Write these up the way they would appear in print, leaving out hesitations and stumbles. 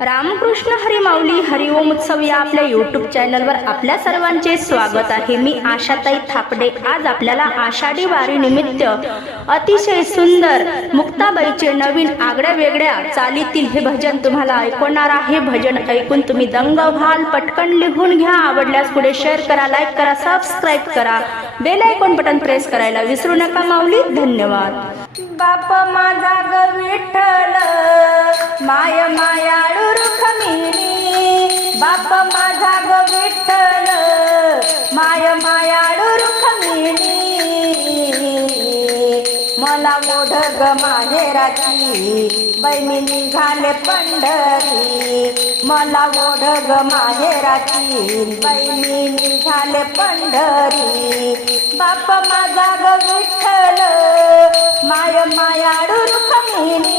रामकृष्ण हरी माऊली हरिओम उत्सव या आपल्या यूट्यूब चॅनलवर आपल्या सर्वांचे स्वागत आहे। मी आशाताई थापडे। आज आपल्याला आषाढी वारी निमित्त अतिशय सुंदर मुक्ताबाईचे नवीन आगळ्या वेगळ्या चालीतील हे भजन तुम्हाला ऐकवणार आहे। भजन ऐकून तुम्ही दंग व्हाल। पटकन लिहून घ्या। आवडल्यास पुढे शेअर करा, लाईक करा, सबस्क्राईब करा, बेल आयकॉन बटन प्रेस करायला विसरू नका। माऊली धन्यवाद। बाप माझा ग विठ्ठल माय मायाळू रुखमिणी, बाप माझा ग विठ्ठल माय मायाळू रुखमिणी, मला ओढ ग माहेराची बहिणी निघाले पंढरी, मला ओढ ग माहेराची बहिणी निघाले पंढरी, बाप माझा ग विठ्ठल माय मायाळू रुखमिणी,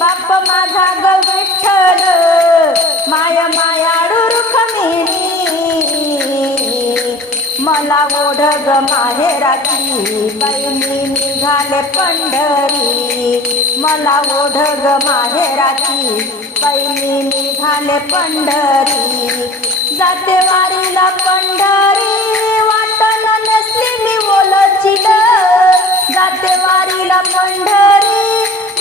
बाप माझा ग विठ्ठल माय मायाळू रुखमिणी, मला ओढ ग माहेराची बहिणी निघाले पंढरी, मला ओढ ग माहेराची बहिणी निघाले पंढरी, जाते वारीला पंढरी वाटण नसली मी ओलचिल, जाते वारीला पंढरी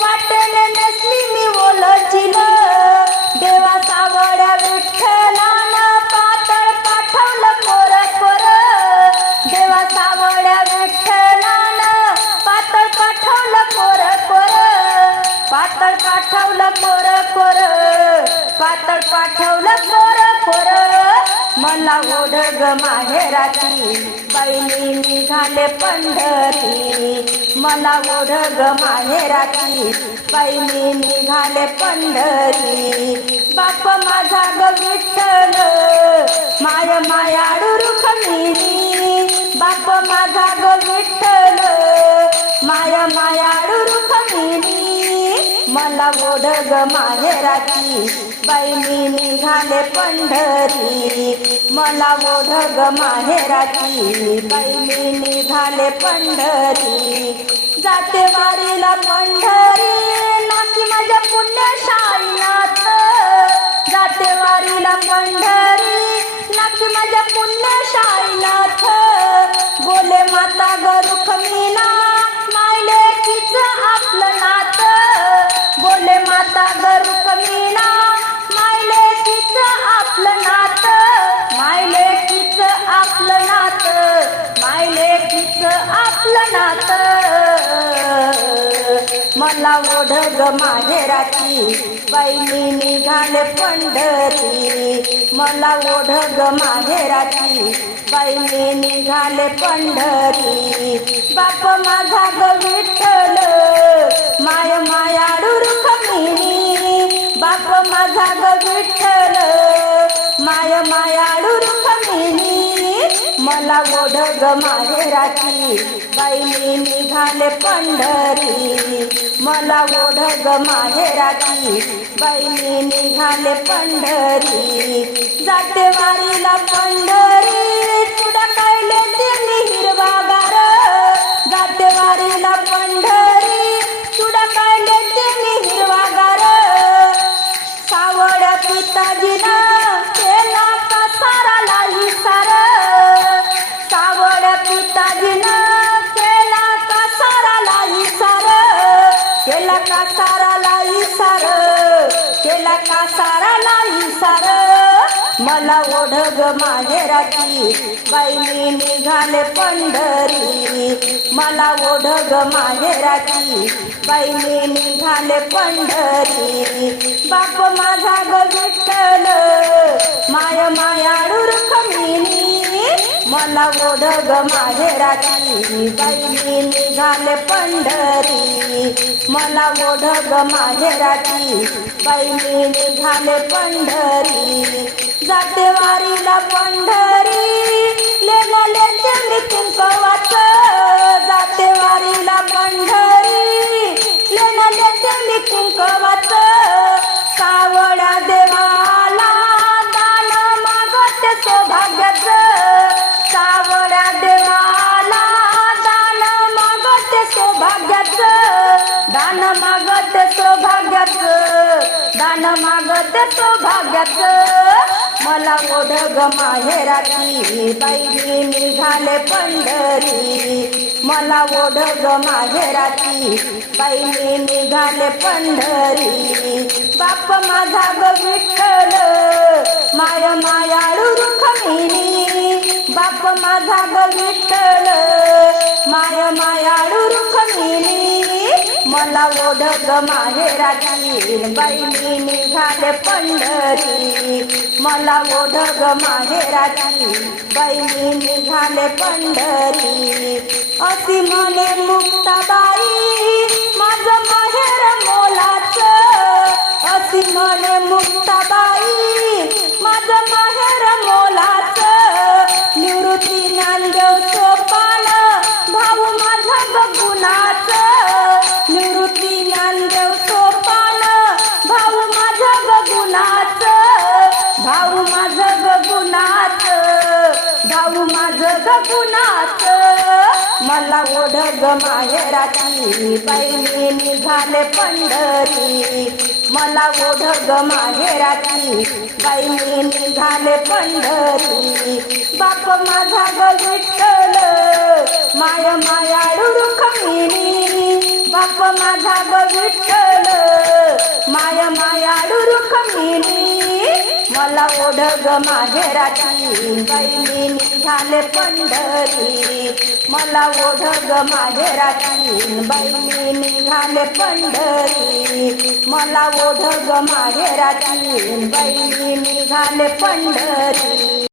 वाटण नसली मी ओलचिल, देवा सावड्या विठ्ठलानं पातळ पाठवलं कोर कोर, देवा सावड्या विठ्ठलानं पातळ पाठवलं कोर कोर, पातळ पाठवलं कोर कोर, पातळ पाठवलं कोर कोर, मला ओढ ग माहेराची बहिणी निघाले पंढरी, मला ओढ ग माहेराची बहिणी निघाले पंढरी, बाप माझा ग विठ्ठल माय मायाळू रुखमिणी, बाप माझा ग विठ्ठल माय मायाळू रुखमिणी, मला ओढ ग माहेराची बहिणी निघाले पंढरी, मला ओढ ग माहेराची बहिणी निघाले पंढरी, जाते वारीला पंढरी नाकी माझ्या पुण्यशाळीनाथ, जाते वारीला पंढरी नाकी माझ्या पुण्यशाळीनाथ, बोले माता ग रुक्मिणा मायले किच आपलं नाथ, बोले माता ग रुक्मिणा मायले किच आपलं नाथ, मायले किच आपलं नाथ, मायले किच आपलं नाथ, मला ओढ ग माहेराची बहिणी निघाले पंढरी, मला ओढ ग माहेराची बहिणी निघाले पंढरी, बाप माझा ग विठ्ठल माय मायाळू रुखमिणी, बाप माझा ग विठ्ठल माय मायाळू रुखमिणी, मला ओढ ग माहेराची बहिणी निघाले पंढरी, मला ओढ ग माहेराची बहिणी निघाले पंढरी, जाते वारीला पंढरी तुडा कायले त्यांनी हिरवागार, जाते वारीला पंढरी तुडा कायले त्यांनी हिरवागार, सावड्या पिताजीना केला कासाराला हिसार, सावड्या पिताजीना केला कासाराला हिसार, केला कासाराला हिसार, केला कासाराला हिसार, मला ओढ ग माहेराची बहिणी निघाले पंढरी, मला ओढ ग माहेराची बहिणी निघाले पंढरी, बाप माझा ग विठ्ठल माय मायाळू रुखमिणी, मला ओढ ग माहेराची बहिणी निघाले पंढरी, मला ओढ ग माहेराची बहिणी निघाले पंढरी, जाते वारीला पंढरी लेगाले त्यांनी कुंकवाच, जाते वारीला पंढरी लेगाले त्यांनी कुंकवाच, सावळ्या देवाला दान मागते सौभाग्याच, सावळ्या देवाला दान मागते सौभाग्याच, दान मागते सौभाग्य भाग्याचं दान मागते सौभाग्याचं मला ओढ ग माहेराची बाई मी निघाले पंढरी मला ओढ ग माहेराची बाई मी निघाले पंढरी बाप माझा ग विठ्ठल माय मायाळू रुक्मिणी बाप माझा ग विठ्ठल माय मायाळू रुक्मिणी मला ओढ ग माहेराची बाई मी निघाले पंढरी मला ओढ ग माहेराची बाई मी निघाले पंढरी अशी म्हणे मुक्ताबाई माझं माहेर मोलाचं अशी म्हणे मुक्ताबाई माझं माहेर मोलाचं निवृत्ती ज्ञानदेव सोपान भाऊ माझा बगुणाचं निवृत्ती ज्ञानदेव सोपान भाऊ माझा बगुणाचं भाऊ माझं गगुणाचं भाऊ माझं गगुणाचं मला ओढ ग माहेराची बाई मी निघाले पंढरी मला ओढ ग माहेराची बाई मी निघाले पंढरी बाप माझा ग विठ्ठल माय मायाळू रुक्मिणी बाप माझा ग विठ्ठल माय मायाळू रुक्मिणी मला ओढ ग माहेराची बाई मी निघाले पंढरी मला ओढ ग माहेराची बाई मी निघाले पंढरी मला ओढ ग माहेराची बाई मी निघाले पंढरी